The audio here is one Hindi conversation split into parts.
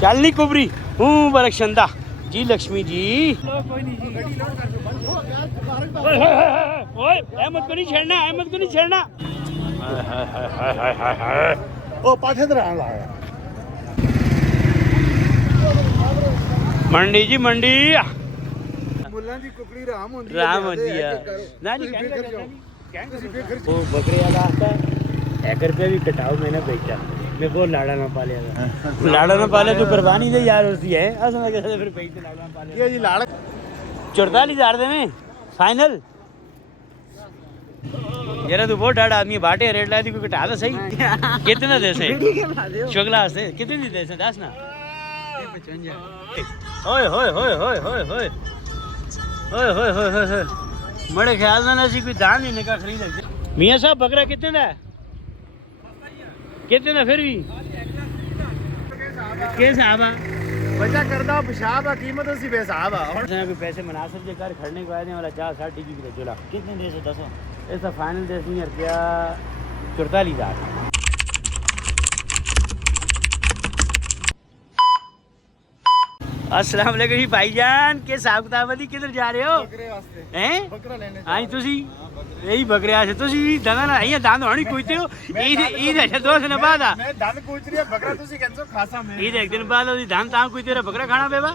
चल नहीं कुबरी हूँ बरकशंदा जी लक्ष्मी जी। कोई नहीं जी। ओए अहमद को नहीं छेड़ना, अहमद को नहीं छेड़ना। ओ पाठे तरह लाया मंडी जी मंडी मुल्ला दी कुकड़ी राम होंदी राम होंदी है ना जी। वो बकरे वाला आता है 1 रुपया भी कटाओ मैंने बेचा मैं वो लाड़ा ना पालिया लाड़ा ना पाले तो कुर्बानी दे यार उसकी है असना कैसे फिर पैसे लाड़ा ना पाले ये जी लाड़ 44,000 दे में फाइनल यार तू बहुत डाढ़ा आदमी बाटे रेट ला दी कोई कटा दे सही कितना दे से शुगला से कितनी दे से दस ना 55 ओए होए होए होए होए होए ओए होए होए होए बड़े ख्याल ना सी कोई दान लेने का खरीद है मियां साहब बकरा कितने का है कितने का फिर भी के साहब बचा करदा पेशाब कीमत उसी बेहिसाब है और कोई पैसे मुनासिब के कर खड़ने को आने वाला 4-60 की चला कितने दे से 10 ऐसा फाइनल 10,000 रुपया 44,000। अस्सलाम वालेकुम जी भाईजान के साहब किताब दी किधर जा रहे हो बकरे वास्ते हैं बकरा लेने आई तुसी यही बकरे आसे तुसी दाना ना आइया दान होनी कोईते हो ईद ईद है 2 दिन बाद मैं दान पूछ रही है बकरा तुसी कैंसो खासा मैं ईद एक दिन बाद ओदी दान ता कोई तेरा बकरा खाना पेवा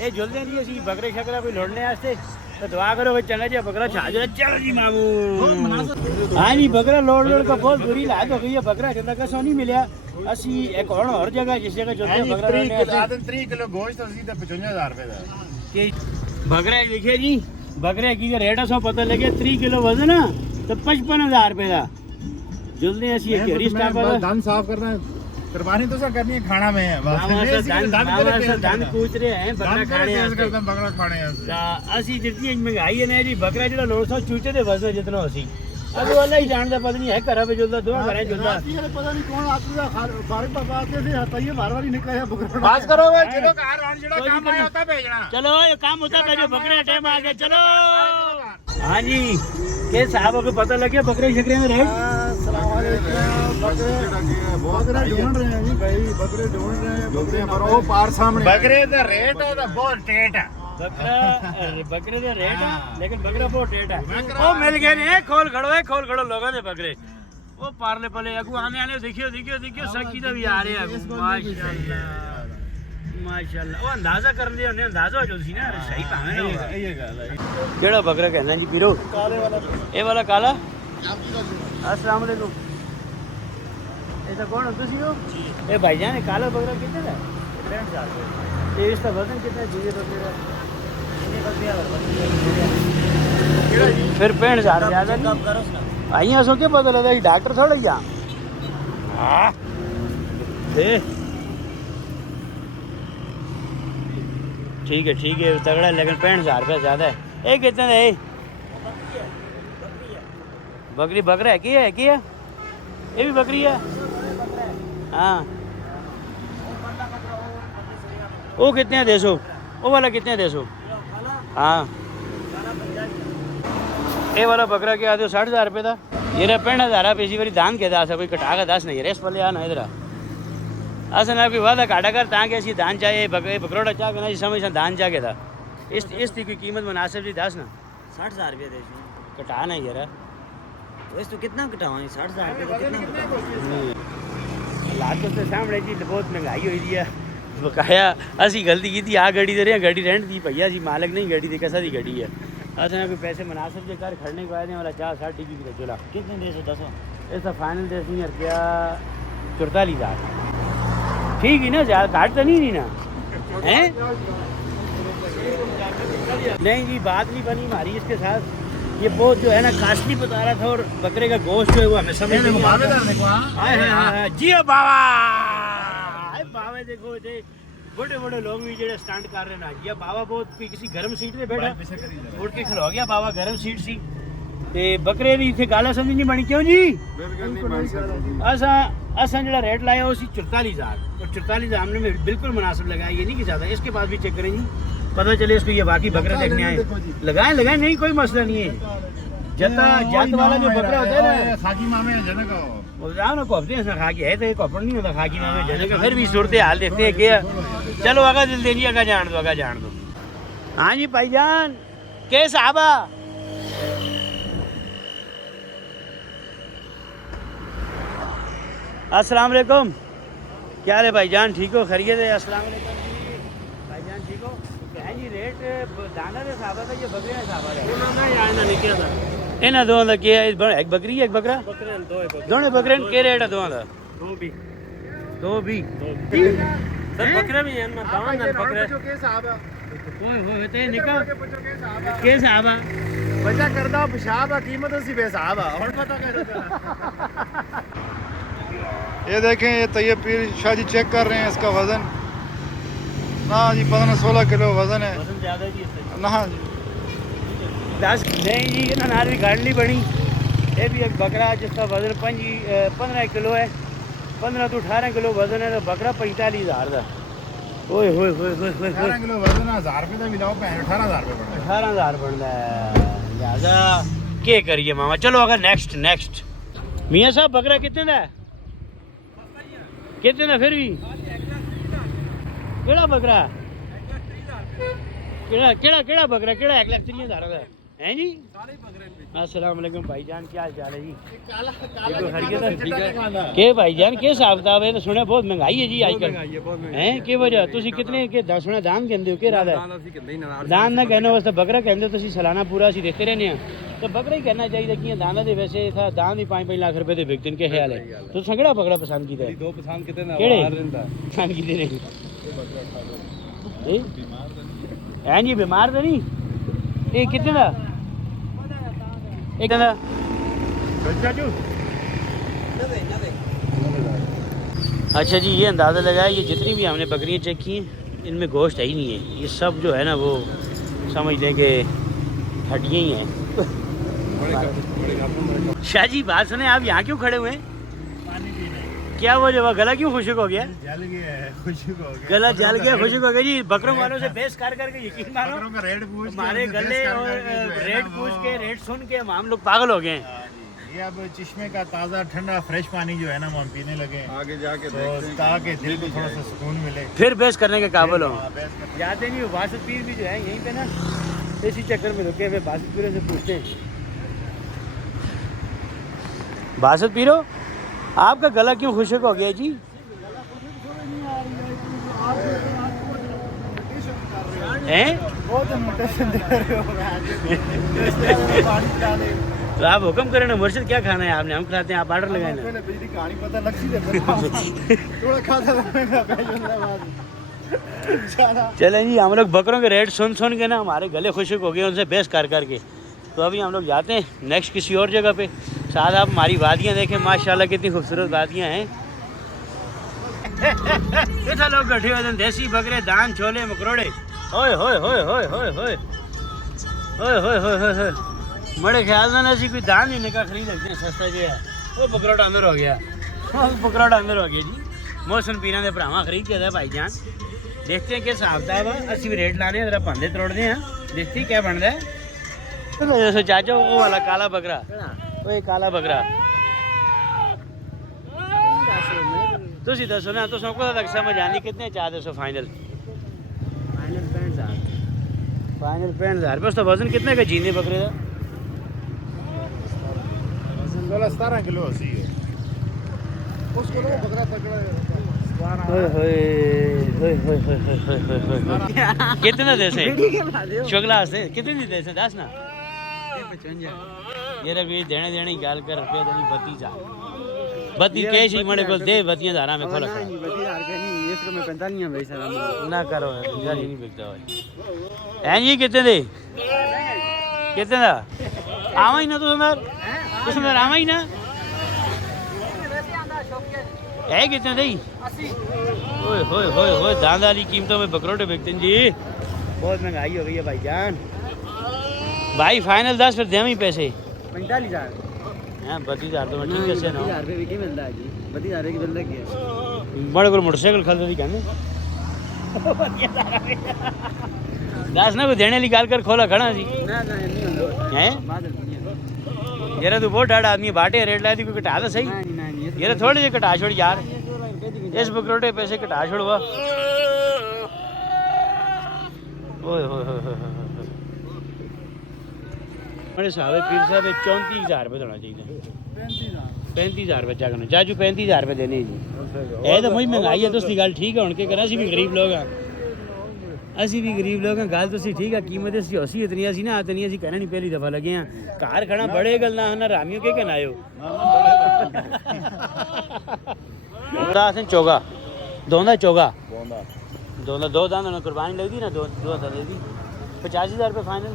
ए जल्दी नहीं असी बकरे शकरा कोई लोड़ने वास्ते तो दुआ करो भाई चंगा जी बकरा छा जा चल जी मामू हां जी बकरा लोड़ लोड़ का बहुत बुरी हालत हो गई है बकरा चंदा का सोनी मिलया असी एक और जगह जिस जगह चलते बकरा 3 किलो गोश्त असी ते 55,000 रुपए दा कि बकरा देखिए जी बकरे की रेट सो पता लगे 3 किलो वजन तो 55,000 रुपए का जल्दी असी एक स्टाफ दान साफ करना है कुर्बानी तो सब करनी है खाना में है बस दान पूछ रहे हैं बकरा खाने बकरा खाने असी जितनी महंगाई है ना जी बकरा जो लोड़ सौ चूचे दे वजन जितना असी अब वाला ही जानदा पता नहीं है करा पे जुलदा दो घरे जुलदा पता नहीं कौन आतुदा बारिक बाबा आते थे हताइए बार-बार ही निकला है बकरा बात करो वे चलो कार आन जेड़ा काम आया होता भेजना चलो ये काम होता भेजो बकरे टाइम आ गया चलो हां जी के साहब को पता लग गया बकरे शकरे में रेट अस्सलाम वालेकुम बकरे ढूंढ रहे हैं जी भाई बकरे ढूंढ रहे हैं बकरे पर वो पार सामने बकरे दा रेट है बहुत टेट है बकरे का रेट है लेकिन बकरा बहुत रेट है ओ मिल गए नहीं खोल खड़ो लोगों ने बकरे वो पारले पले अगू आने आने देखियो सकी तो भी आ रहे हैं माशाल्लाह वो अंदाजा कर लिया ने अंदाजा हो जोसी ना सही भावे ना ये गल है केड़ा बकरा कहना जी पीरो काले वाला ए वाला काला अस्सलाम वालेकुम ऐसा कौन हो तुसी हो ए भाईजान काला बकरा कितने का 65,000 रुपए ये इसका वजन कितना चाहिए बकरे का फिर 65,000 ज्यादा कम करो ना आइया सो के पता लगा डॉक्टर थोड़ा ही हां ठीक है तगड़ा लेकिन 65,000 रुपया ज्यादा है ये कितने है बकरा है की है ये भी बकरी है हाँ वो कितने दे सो वो वाला कितने दे सो हाँ ये वाला बकरा क्या आते 60,000 रुपये था ये 65,000 आप इसी बारी दान के दास है कोई कटा का दास नहीं रेस पले आना इधर असन आपकी वादा काटा कर ताकि ऐसी दान चाहिए बकरोड़ा चाह के ना समय से दान चाह के था इस की कीमत मुनासिब जी दास ना 60,000 रुपये दे कटा नहीं यार वैसे तो कितना कटावा 60,000 रुपये तो कितना कटावा लाखों से सामने जी बहुत महंगाई हुई है बकाया असी गलती की थी आ गाड़ी दे रहे हैं गाड़ी रेंट दी भैया जी मालिक नहीं गाड़ी दे कैसा दी गाड़ी है असना कोई पैसे मुनासिब के कर खड़ने को आने वाला 4-60 की चला कितने दे से 10 ऐसा फाइनल 10,000 रुपया 44,000 ठीक है ना ज्यादा घाट तो नहीं ना हैं नहीं जी बात नहीं बनी हमारी इसके साथ ये बहुत जो है ना कास्टली बता रहा था और बकरे का गोश्त जो है वो हमें समझ नहीं जी बाबा बाबा देखो बड़े लोग भी जो स्टंट कर रहे ना ये बाबा बहुत किसी गर्म सीट पे बैठा उठ के खलो गया बाबा गर्म सीट सी ते बकरे दी इथे गाला समझ नहीं बनी क्यों जी असा जो रेट लाया उसी 44,000 और 44,000 हमने बिल्कुल मुनासिब लगाया ये नहीं कि ज्यादा इसके पास भी चेक करें जी पता चले इसको ये बाकी बकरा देखने आए लगाए नहीं कोई मसला नहीं है जत वाला जो बकरा होता है ना खाकी मामे है जना का बताओ ना कोफ्ते हैं खा के है तो कोपड़ नहीं होता खा के ना जाने का फिर भी सूरत हाल देखते हैं क्या। चलो आगा दिल दे आगा जान दो। हाँ जी भाईजान के साहबा अस्सलाम वालेकुम। क्या हाल है भाईजान, ठीक हो? खैरियत है? अस्सलाम वालेकुम जी भाईजान, ठीक हो? क्या है जी रेट दाना दे साहबा था ये बकरे है साहबा है इन्हां दोवां दा क्या है? एक बकरी एक बकरा दोनों बकरे के रेट है दोवां दा? दो भी सर बकरे भी हैं ना दावन ना बकरे के साहब ओए ते निका के साहबा बचा करदा पेशाब कीमत उसी बेसाब और पता कर। ये देखें ये तैयब पीर शाह जी चेक कर रहे हैं इसका वजन। ना जी 15-16 किलो वजन है। वजन ज्यादा जी इससे ना जी 10 नहीं जी इन्हां नाल भी गाड़ली बनी। ये भी एक बकरा जिसका वजन 15 किलो है, 15 तो 18 किलो वजन है। तो बकरा 45,000 का। ओए होए होए होए होए 18 किलो वजन 1000 रुपए का मिलाओ 18,000 रुपए बनता 18,000 बनता है। लिहाजा के करिए मामा। चलो अगर नेक्स्ट मियाँ साहब बकरा कितने का है? कितने का फिर भी केड़ा बकरा केड़ा बकरा केड़ा 1,30,000 का है जी? अस्सलाम वालेकुम भाईजान, क्या हाल चाल है जी? के भाईजान के हिसाब किताब है? तो सुना बहुत महंगाई है जी आजकल हैं की वजह तुसी कितने के सुना दाम कहंदे हो के रादा दान ना कहने वास्ते बकरा कहंदे हो तुसी सालाना पूरा ਅਸੀਂ देखते रहने हैं तो बकरा ही कहना चाहिए कि दाना दे वैसे था दान ही 5-5 लाख रुपए दे बिकते के ख्याल है। तो संगड़ा बकरा पसंद कीता है? दो पसंद कितने ना बाहर रहंदा पसंद कीते नहीं हैं जी बीमार तो नहीं? ये कितने दा एक दा अच्छा जी ये अंदाज़ा लगाया ये जितनी भी हमने बकरियां चेक की हैं इनमें गोश्त है ही नहीं है। ये सब जो है ना वो समझ लें कि हड्डियाँ ही हैं। शाह जी बात सुने आप यहाँ क्यों खड़े हुए हैं? पानी पीने क्या वो जो गला क्यों खुशक हो गया? जल गया है खुशक हो गया गला जल गया खुशक हो गया जी। बकरों वालों से बेस कर करके यकीन मानो बकरों का रेट पूछ हमारे गले और रेट पूछ के रेट सुन के हम लोग पागल हो गए हैं। ये अब चश्मे का ताज़ा ठंडा फ्रेश पानी जो है ना हम पीने लगे आगे जाके तो ताकि दिल को थोड़ा सा सुकून मिले फिर बेस करने के काबिल हो बहस करने जाते नहीं। बासत पीर भी जो है यहीं पे ना इसी चक्कर में रुके हुए बासत पीरों से पूछते हैं बासत पीरो आपका गला क्यों खुशक हो गया जी? हैं बहुत मोटेशन दे रहे हो पानी पिला दे। तो आप हुक्म करें ना मुर्शिद क्या खाना है आपने? हम खिलाते हैं आप ऑर्डर लगाए ना। पहले बिजली कहानी पता लग सी दे थोड़ा खाता था। चलें जी हम लोग बकरों के रेट सुन के ना हमारे गले खुशक हो गए उनसे बेस कर करके। तो अभी हम लोग जाते हैं नेक्स्ट किसी और जगह पे। साथ आप हमारी वादियाँ देखें माशाल्लाह कितनी खूबसूरत वादियाँ हैं। इतना लोग बैठे हुए देसी बकरे दान छोले मकरोड़े ओए होए होए होए होए होए ओए होए होए होए होए बड़े ख्याल ना ऐसी कोई दान लेने का खरीद लगते हैं सस्ता जो है वो बकरोड़ा अंदर हो गया बकरोड़ा अंदर हो गया जी। मौसम पीना के भरावां खरीद के था भाईजान। देखते हैं कि हिसाब किताब है असि भी रेट लाने जरा भांडे तोड़ते हैं देखते हैं क्या बनता है। तो चाचा वो वाला काला बकरा वो एक काला बकरा तुसी दसो ना तुम को तक समझ आनी कितने चाहते सो फाइनल 65,000 बस। तो वजन कितने का जीने बकरे का? 17 किलो सी है उसको लो बकरा तगड़ा कितने देसे शुक्ला से कितने देसे दस ना ये रवि देने गाल कर रुपया देनी 32 कैश ही मड़े को दे 32,000 में खोला 32,000 का नहीं इसको मैं 45 भाई साहब ना करो यार ये नहीं बिकता भाई हैं जी कितने दे कितने दा आवा ही ना तो सुंदर आवा ही ना है कितने दे 80 ओए होए होए होए दांत वाली कीमतों में बकरोटे बिकते हैं जी। बहुत महंगाई हो गई है भाईजान। भाई फाइनल 10 फिर दें ही पैसे 45,000 हां 32,000 तो मैं ठीक से ना 32,000 रुपए की मिलता है जी 32,000 की मिलता है बड़े को मोटरसाइकिल खरीद दी कहने 10 ना को देने वाली गाल कर खोला खड़ा जी ना नहीं होगा हैं बाद में यार तू बहुत ठाड़ा आदमी बाटे रेट ला दी कोई घटा तो सही नहीं ये ना थोड़े जे घटा छोड़ यार, इस बकरोटे पैसे घटा छोड़वा। ओए होए होए होए मेरे साहब पीर साहब 34,000 रुपये देना चाहिए। 35,000 रुपये जागना जाजू 35,000 रुपये देने जी। ये तो मुझे महंगाई है तुसी गल ठीक है हुण के करा, असी भी गरीब लोग हाँ, असी भी गरीब लोग हैं, गल तुसी ठीक है। कीमत असी उसी इतनी असी ना इतनी असी कहना नहीं पहली दफा लगे हैं घर खड़ा बड़े गल ना रामियों के कहना आयो चोगा दोंदा चोगा दोंदा दो दांत कुर्बानी लगती ना दो दांत लगती 85,000 रुपये फाइनल।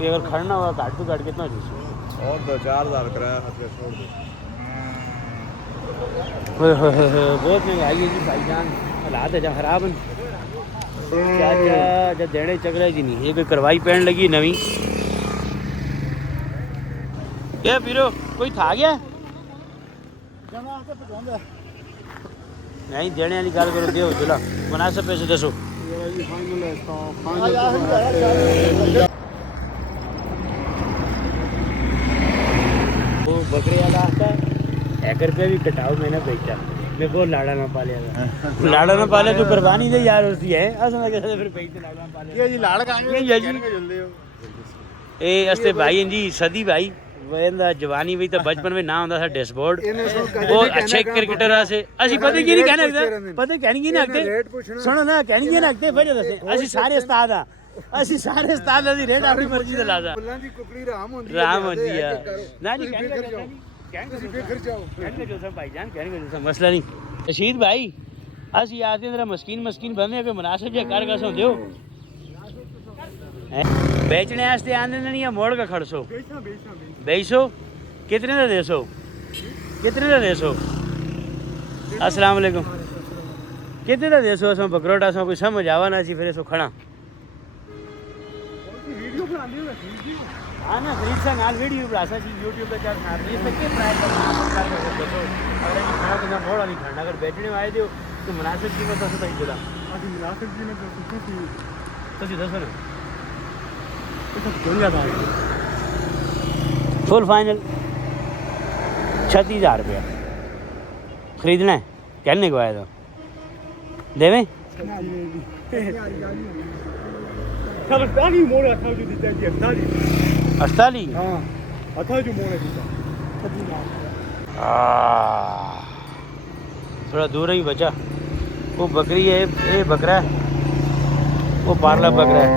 अगर खड़ना हुआ काट तो काट कितना जूस और 2-4,000 कराया छोड़ दो। बहुत महंगाई है जी भाईजान, हालात है खराब हैं। चाचा जब देने चकरा जी नहीं ये कोई करवाई पैन लगी नवी क्या पीरो कोई था गया नहीं देने वाली गल करो दे चला मुनासिब पैसे दसो। वो बकरे वाला आता है 1 रुपया भी कटाओ मैंने बेचा मैं बहुत लाड़ा ना पालिया लाड़ा ना पाले तो कुर्बानी दे यार उसकी है असला कैसे फिर पैसे लाड़ा ना पाले ये जी लाड़ का ये जी ए अस्ते भाई जी सदी भाई वेंदा जवानी भी तो बचपन में ना होंदा था डैशबोर्ड वो अच्छे क्रिकेटर से असि पता की नहीं कहने लगते पता कहने की नहीं लगते सुनो ना कहने की नहीं लगते वजह दसे असि सारे उस्ताद हां असि सारे उस्ताद दी रेट अपनी मर्जी से लादा बुल्ला दी कुकड़ी राम होंदी है ना जी कहने जो सब भाईजान कहने जो सब मसला नहीं रशीद भाई असि आते जरा मस्कीन बंदे के मुनासिब जे कर कसो दियो बेचने वास्ते आंदे नहीं है मोड़ का खड़सो बेचो कितने का देसो अस्सलाम वालेकुम कितने का देसो असो बकरोटा सो कोई समझ आवा ना सी फिर सो खड़ा हाँ ना खरीद सा नाल वीडियो बनासा सी YouTube पे चल ना ये तक के प्राइस का दसो अगर ये खाना तो मोड़ा नहीं खड़ना अगर बेचने आए दियो तो मुनासिब कीमत दसो भाई जरा आदि मुनासिब कीमत तो जी दसो ना फुल फाइनल 36,000 रुपया खरीदना है कहने को आया था देवें 48 थोड़ा दूर ही बचा वो बकरी है ये बकरा है वो पार्ला बकरा है।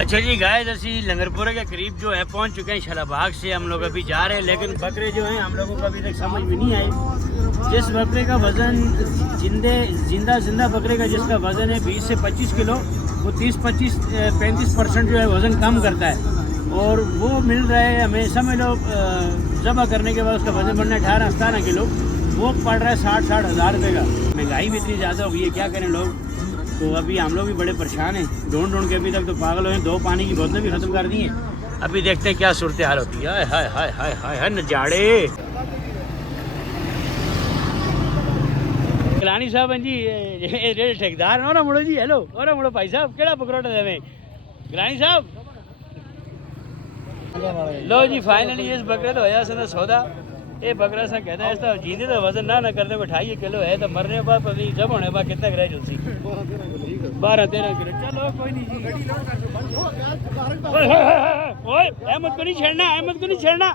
अच्छा जी गाइस असी लंगरपुरा के करीब जो है पहुंच चुके हैं शलाबाग से हम लोग अभी जा रहे हैं लेकिन बकरे जो हैं हम लोगों को अभी तक समझ में नहीं आई। जिस बकरे का वज़न जिंदा बकरे का जिसका वज़न है 20 से 25 किलो वो 35% जो है वज़न कम करता है और वो मिल रहा है हमें समझ लो ज़बह करने के बाद उसका वज़न बनना 18-17 किलो वो पड़ रहा है 60 हज़ार रुपये का। महंगाई भी इतनी ज़्यादा हो गई है क्या करें लोग तो अभी हम लोग भी बड़े परेशान हैं ढूंढ के अभी तक तो पागल हुए 2 पानी की बोतलें भी ख़त्म कर दी हैं। अभी देखते हैं क्या सूरत हाल होती है। हाय हाय हाय हाय हाय नजारे कलानी साहब जी ठेकेदार हो ना मुड़ो जी हेलो हो ना मुड़ो भाई साहब केड़ा पकड़ोटा देवे कलानी साहब लो जी फाइनली इस बकरे तो होया सना सौदा ये बकरा सा कहता है इसका जींदे तो वजन ना करते 28 किलो है तो मरने के बाद पता जब होने बाद कितना ग्रह जुलसी 12-13 किलो चलो कोई नहीं जी ओए अहमद को नहीं छेड़ना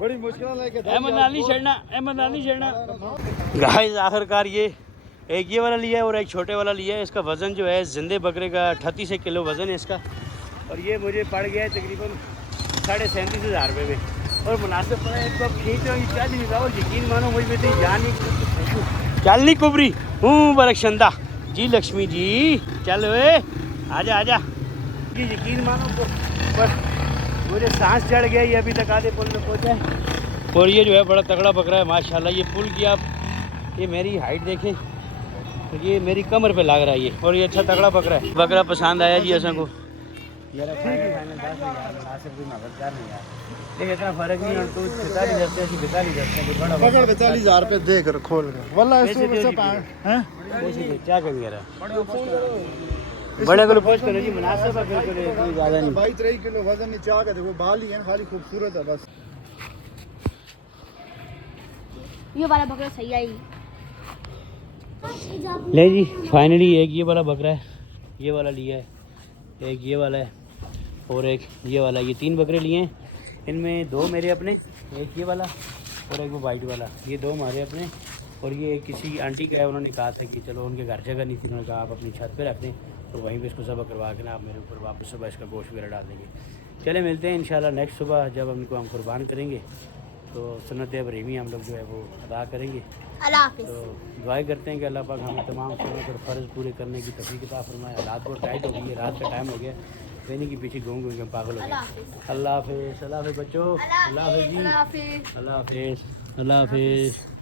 बड़ी मुश्किल लेके अहमद नाल नहीं छेड़ना गाइस आखिरकार ये एक ये वाला लिया है और एक छोटे वाला लिया है। इसका वज़न जो है जिंदे बकरे का 38 किलो वज़न है इसका और ये मुझे पड़ गया है तकरीबन 37,500 रुपये में और मुनासिब पड़ा है इसको खींच रही क्या नहीं और यकीन मानो मुझ में तो जान चल नहीं कुबरी हूँ बरकशंदा जी लक्ष्मी जी चल वे आजा जी यकीन मानो तो बस मुझे सांस चढ़ गया ये अभी तक आधे पुल में पहुँचा है और ये जो है बड़ा तगड़ा बकरा है माशाल्लाह। ये पुल की आप ये मेरी हाइट देखें तो ये मेरी कमर पे लग रहा है ये और ये अच्छा तगड़ा बकरा है। बकरा पसंद आया जी ऐसा को इतना फर्क नहीं है तो 40,000 रुपये दे कर खोल कर वाला क्या कर बड़े को पोस्ट करो जी मुनासिब है बिल्कुल कोई ज़्यादा नहीं 22-23 किलो वजन नीचे आ के देखो बाल ही हैं खाली खूबसूरत है बस। ये वाला बकरा सही है ही। ले जी फाइनली एक ये वाला बकरा है, ये वाला लिया है, एक ये वाला है और एक ये वाला, ये 3 बकरे लिए हैं। इनमें 2 मेरे अपने, एक ये वाला और एक वो वाइट वाला, ये 2 हमारे अपने। और ये किसी आंटी का है, उन्होंने कहा था कि चलो उनके घर जगह नहीं थी, उन्होंने कहा आप अपनी छत पे रख दें तो वहीं पे इसको ज़बह करवा के ना आप मेरे ऊपर वापस सुबह इसका गोश्त वगैरह डाल देंगे। चले मिलते हैं इंशाल्लाह नेक्स्ट सुबह जब इनको हम कुर्बान करेंगे तो सुन्नत इब्राहिमी हम लोग जो है वो अदा करेंगे। अल्लाह हाफिज़। तो दुआ करते हैं कि अल्लाह पाक हमें तमाम सुन्नत और फ़र्ज़ पूरे करने की तौफ़ीक अता फरमाए। हालात बहुत टाइट हो गई है, रात का टाइम हो गया, कहने के पीछे घूम घूम के पागल हो गए। अल्लाह हाफिज़, अल्लाह हाफिज़ बच्चों, अल्लाह हाफिज़ जी, अल्लाह हाफिज़। अल्लाह हाफिज़, अल्लाह हाफिज़।